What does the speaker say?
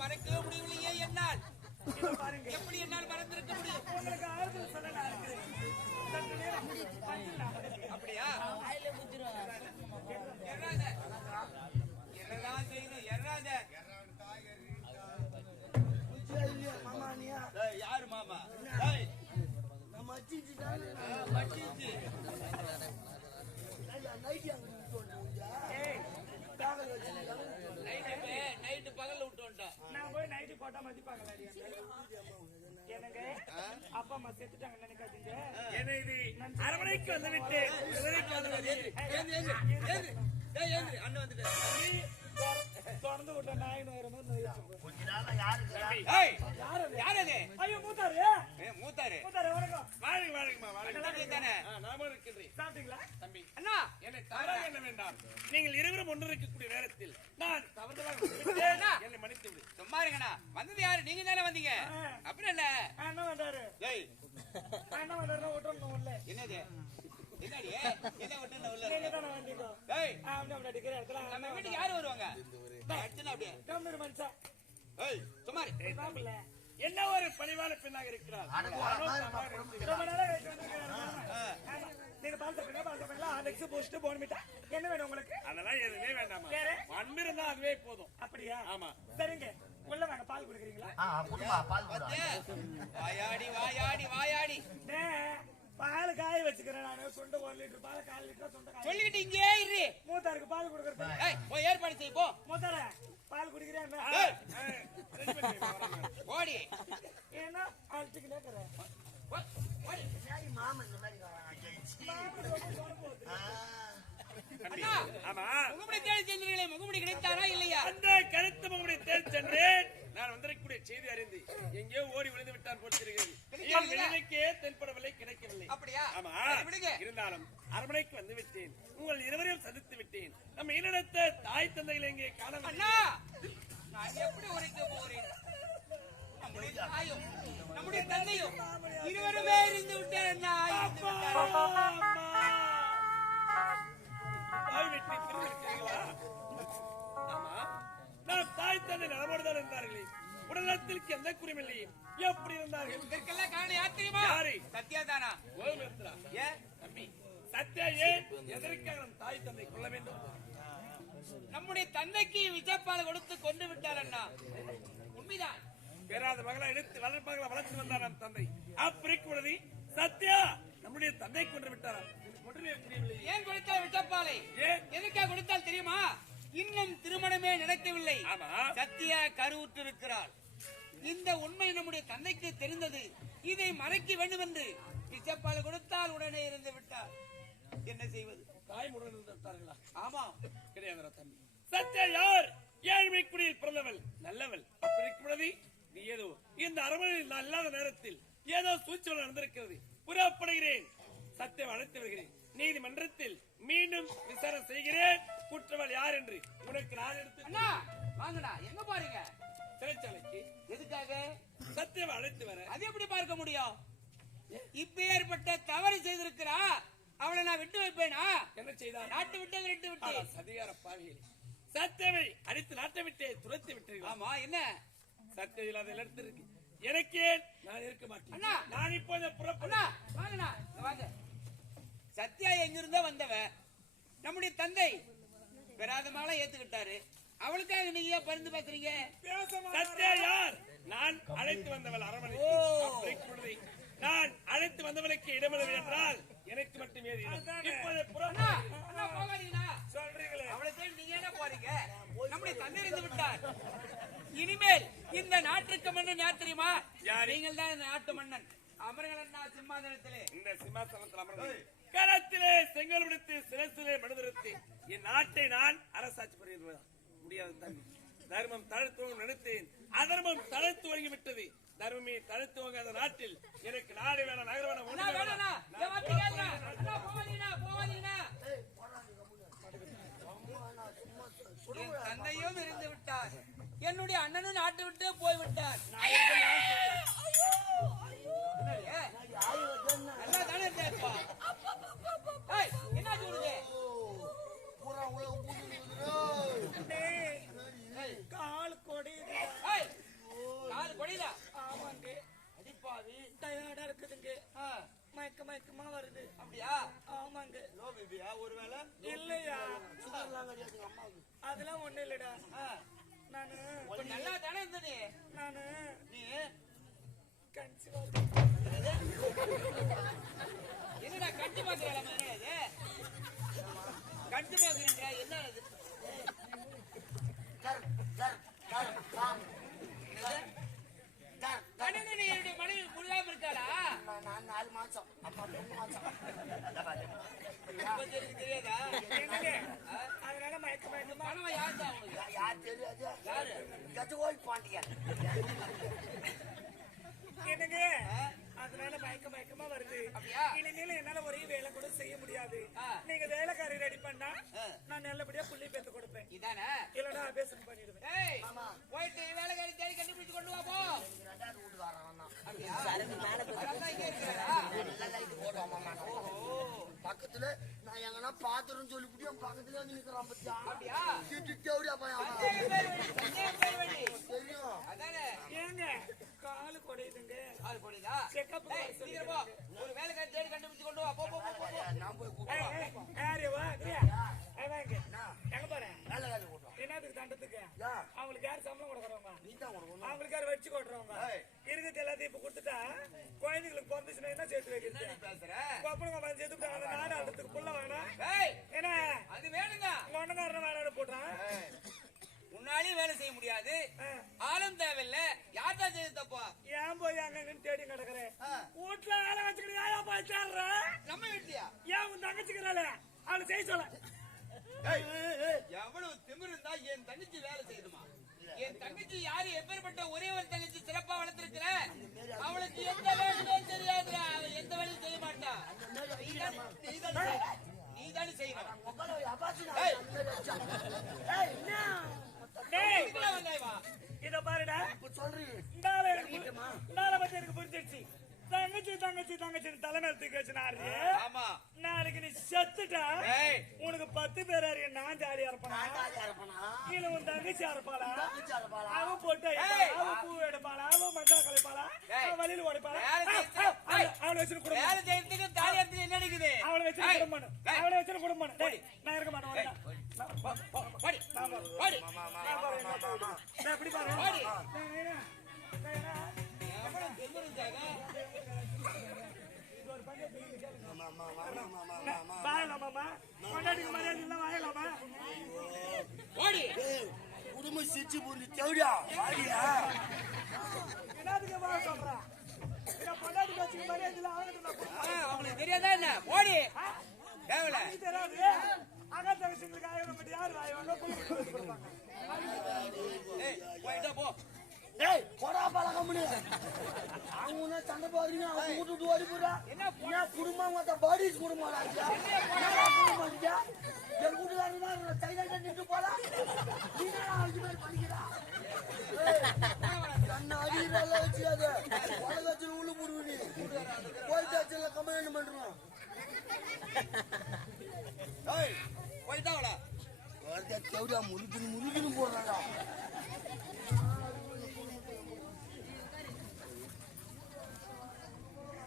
மறக்கவே முடியவில்லையே என்னால். எப்படி என்னால் மறந்திருக்க முடியும்? போட்டா மதிப்பாங்களா எனக்கு அப்பா அம்மா செத்துட்டாங்க நினைக்காதீங்க என்ன இது அரவணைக்கு வந்து அரவணைக்கு அண்ணன் திறந்து விட்ட நாய் நோயிற மாதிரி நோய் வச்சுக்கோ. ஏய், யார் அது? ஐயோ மூத்தாரு மூத்தாரு மூத்தாரு வணக்கம் தானே? நாம இருக்கின்றேன் சாப்பிட்டீங்களா தம்பி அண்ணா என்னை தவறாக என்ன வேண்டாம் நீங்கள் இருவரும் ஒன்று இருக்கக்கூடிய நேரத்தில் நான் தவறுதலாக. என்னை இருங்கண்ணா வந்தது யாரு? நீங்க தானே வந்தீங்க? அப்புறம் என்ன? என்ன உள்ள. என்னது? என்னடி? என்ன உள்ள நீங்க? தானே வந்தீங்க? டேய். நம்ம வீட்டுக்கு யாரு வருவாங்க? அப்படியே. ஏய் என்ன ஒரு பணிவான பெண்ணாக இருக்கிறார். நீங்க பால் சாப்பிடுங்க பால் சாப்பிடுங்களா நெக்ஸ்ட் போஸ்ட் போன்மிட்டா என்ன வேணும் உங்களுக்கு? அதெல்லாம் எதுவுமே வேண்டாமா வேற? அன்பு இருந்தா அதுவே போதும். அப்படியா? ஆமா. சரிங்க. உள்ள வாங்க பால் குடுக்குறீங்களா? பாத்தியா? வாயாடி வாயாடி வாயாடி. டே, பால் காய வச்சுக்கிறேன் நானு. சுண்ட ஒரு லிட்டர் பால் கால் லிட்டர் சுண்ட காய. சொல்லிக்கிட்டு இங்கே இரு. மூத்தாருக்கு பால் கொடுக்கறது ஏய் போய் ஏற்பாடு செய் போ. மூத்தார பால் குடிக்கிறேன் ஆ. ஓடி. ஏன்னா இருக்கிறேன் ஓ- ஓடி. அண்ணா ஆமா முகமுடி தேடி சென்றீர்களே முகமுடி கிடைத்தாரா இல்லையா? அந்த கருத்து மகனுடைய தேடி சென்றேன். நான் வந்திருக்கக்கூடிய செய்தி அறிந்து எங்கேயோ ஓடி விழுந்து விட்டான் போல் தெரிகிறது. என் விளைவுக்கே தென்படவில்லை கிடைக்கவில்லை? அப்படியா? ஆமா. சரி, விடுங்க. இருந்தாலும் அரண்மனைக்கு வந்து விட்டேன். உங்கள் இருவரையும் சந்தித்து விட்டேன். நம்ம இனத்த தாய் தந்தைகள் எங்கே காணவில்லை நான் எப்படி உரைக்க போறேன்? நம்முடைய தாயும் நம்முடைய தந்தையும் இருவருமே இருந்து விட்டார் அண்ணா. இருந்து விட்டார். தாய் வெற்றி பிரிந்திருக்கிறீர்களா ஆமா நாம் தாய் தந்தை நலமோடு தான் இருந்தார்களே உடலத்திற்கு எந்த குறையும் இல்லையே எப்படி இருந்தார்கள் இதற்கெல்லாம் காரணம் யார் தெரியுமா யாரு? சத்யா தானா ஏன் தம்பி சத்யா ஏன் எதற்காக நம் தாய் தந்தை கொள்ள வேண்டும் நம்முடைய தந்தைக்கு விஜயப்பால் கொடுத்து கொண்டு விட்டார் அண்ணா உண்மைதான் பேராத மகளை எடுத்து வளர்ப்பாக வளர்த்து வந்தார் நம் தந்தை அப்படி பொழுது சத்யா நம்முடைய தந்தை கொண்டு விட்டார் ஏன் கொடுத்தார் விஜயப்பாலை ஏன்? எதுக்காக கொடுத்தால் தெரியுமா? இன்னும் திருமணமே நடக்கவில்லை. ஆமா. சத்யா கருவுற்று இருக்கிறார் இந்த உண்மை நம்முடைய தந்தைக்கு தெரிந்தது. இதை மறைக்க வேண்டும் என்று விஜயப்பால் கொடுத்தால் உடனே இருந்து விட்டார். என்ன செய்வது? தாய் முடன் இருந்து விட்டார்களா? ஆமா. கிடையாதுடா தம்பி. சத்யா யார்? ஏழ்மை குடியில் பிறந்தவள். நல்லவள். அப்படி நீ ஏதோ இந்த நான் இல்லாத நேரத்தில் ஏதோ சூழ்ச்சி நடந்திருக்கிறது. புறப்படுகிறேன். சத்தியம் அழைத்து வருகிறேன் நீதிமன்றத்தில் மீண்டும் விசாரணை செய்கிறேன். குற்றவாளி யார் என்று உனக்கு நான் எடுத்து அண்ணா வாங்கண்ணா எங்க பாருங்க சிறைச்சாலைக்கு. எதுக்காக? சத்தியம் அழைத்து வர. அது எப்படி பார்க்க முடியும்? இப்ப ஏற்பட்ட தவறு செய்திருக்கிறா. அவளை நான் விட்டு வைப்பேனா? என்ன செய்தார் நாட்டு விட்டு விட்டு விட்டு? அதிகார பாவிகளே சத்தியவை அடித்து நாட்டை விட்டே துரத்தி விட்டீர்கள். ஆமா என்ன? சத்தியம் இல்லாத இடத்து இருக்கு. எனக்கே நான் இருக்க மாட்டேன். அண்ணா. நான் இப்போது புறப்பட. வாங்கண்ணா. வாங்க. சத்யா எங்கிருந்தோ வந்தவ. நம்முடைய தந்தை. பெறாதமால ஏத்துக்கிட்டாரு. அவளுக்காக நீங்க ஏன் பரிந்து பேசுறீங்க சத்யா யார்? நான் அழைத்து வந்தவள். பொழுது நான் அழைத்து வந்தவளுக்கு இடமில்லை என்றால் எனக்கு மட்டும் ஏறி இப்போது சொல்றீங்களே. அவளை தேடி நீங்க என்ன போறீங்க? நம்முடைய தந்தை இருந்து விட்டார். இனிமேல் இந்த நாட்டுக்கு மன்னன் யார் தெரியுமா? நீங்கள் தான் இந்த நாட்டு மன்னன். அமர்கள் அண்ணா சிம்மாசனத்திலே. இந்த சிம்மாசனத்தில் அமர்ந்து. கரத்திலே செங்கல் பிடித்து சிரசிலே மனிதருத்தி என் நாட்டை நான் அரசாட்சி புரியுது முடியாது தம்பி. தர்மம் தழுத்துவம் நினைத்தேன். அதர்மம் தழைத்து துவங்கி விட்டது தர்மமே தழைத்து துவங்காத நாட்டில் எனக்கு நாடு வேணாம் நகர வேணாம். என் தந்தையும் இருந்து விட்டார் என்னுடைய அண்ணனும் நாட்டு விட்டு போய் இப்ப நல்லா தானே இருந்த நீ? நானு நீ கன்சீவா என்னடா பாக்குறாளா என்ன இது கஞ்சி பாக்குறீங்களா என்ன நீ என்னுடைய மனைவி புரியாம இருக்காளா? நான் நாலு மாசம். அப்பா ரெண்டு மாசம். தெரியுது, யார் தெரியாது யாரு? கஜகோல் பாண்டியன் என்னங்க? அதனால மயக்க மயக்கமா வருது. அப்படியா? இனிமேல என்னால ஒரே வேலை கூட செய்ய முடியாது. நீங்க வேலைக்காரி ரெடி பண்ணா. நான் நல்லபடியா புள்ளி பேத்து கொடுப்பேன். இதானே? இல்லனா அபேசம் பண்ணிடுவேன். ஏய் போயிட்டு வேலைக்காரி தேடி கண்டுபிடிச்சு கொண்டு வா போ. ரெண்டாவது வீட்டுக்காரன் தான். பக்கத்துல நான் எங்கன்னா பாத்துறேன்னு சொல்லிவிட்டு என் பக்கத்துல வந்து நிக்கிறான் பத்தியா? திட்டிட்டு. தெரியும். ஏங்க காலு குடையுதுங்க. ஏய், பண்ண சீக்கிரம் போ. ஒரு வேலைக்காரி தேடி கண்டுபிடிச்சு கொண்டு வா. போ போ போ, போ போ. நான் போய் ஏய், கூப்பிடுவேன் ஏய், யாரு வா இங்கயா? ஏய், வாங்க. எங்க போறேன் நல்ல வேலை கூப்பிடுவோம் என்னத்துக்கு தண்டத்துக்கு? அவங்களுக்கு யார் சம்பளம் கொடுக்குறவங்க? நீ தான் கொடுக்கணும். அவங்களுக்கு யார் வச்சு கொட்டுறவங்க ஏய். இருக்கிறது எல்லாத்தையும் இப்ப கொடுத்துட்டா குழந்தைங்களுக்கு பிறந்துச்சுன்னா என்ன சேர்த்து அப்புறம் சேர்த்து அந்த நாடு புள்ள என்ன அது வேணுங்க. ஒண்ணுக்காரன வேணான்னு போட்டான் உன்னாலையும் வேலை செய்ய முடியாது. ஆளும் தேவையில்ல. யார்டா செய்து தப்பா ஏன் போய் அங்கங்கன்னு தேடி கிடக்குறேன். வீட்டுல ஆளை வச்சுக்கிட்டு ஏன் போய் தேடுற நம்ம வீட்லயா? ஏன் உன் தங்கச்சிக்கிறாளே அவளை செய்ய சொல்ல. எவ்வளவு திமிரு இருந்தா என் தங்கச்சி வேலை செய்யணுமா? என் தங்கச்சி யாரு? எப்பேற்பட்ட ஒரே ஒரு தங்கச்சி சிறப்பா வளர்த்திருக்கிற? அவளுக்கு எந்த வேலையுமே தெரியாதுடா. அவ எந்த வேலையும் செய்ய மாட்டா. நீதானே செய்யணும். நீதானே செய்யணும் உட்கார அப்பாச்சு ஏய். ஏய் என்ன? டேய் இதுக்கெல்லாம் வந்தாய் வா? இத பாருடா. சொல்றீங்க எனக்கு பு- தங்கச்சி தங்கச்சி தங்கச்சி தலைமையில தூக்கி வச்சுனாரு ஆமா நாளைக்கு நீ செத்துட்டா உனக்கு பத்து பேர் அறிய நான் ஜாலியா இருப்பேனா கீழே உன் தங்கச்சி இருப்பாளா? அவன் பொட்டு அவன் பூ எடுப்பாளா அவன் மஞ்சள் கலைப்பாளா. அவன் வழியில ஆ, அவளை- வச்சு குடும்பம் அவளை வச்சு குடும்பம் அவளை வச்சு குடும்பம் நான் இருக்க மாட்டேன். நான் போ- போ- இல்ல, அவன்கிட்ட நான் ஆ, கொடுப்பேன். அவங்களுக்கு தெரியாதா என்ன? போடி தேவல ஏய் போயிட்டா போ. ஏய் அவங்க சண்டை போடுறீங்க அவங்க விட்டுட்டு ஓடி போறா என்ன குடும்பம் மொத்த பாடிஸ் குடும்பம் குடும்பம்? என் கூட்டுக்காரங்க தான் சைலண்டா நின்று போறா நீ என்னடா அஞ்சு பேர் பண்ணிக்கிறா தன்னை அடிக்கிறல்ல வச்சுக்காது உலகத்தில் உள்ள போடுவீ போயிட்டு வச்சுல கம்ப்ளைண்ட் பண்றோம். ஏய் போயிட்டாங்களா தேவையா முழுக்கின்னு முழுக்கின்னு போடுறாடா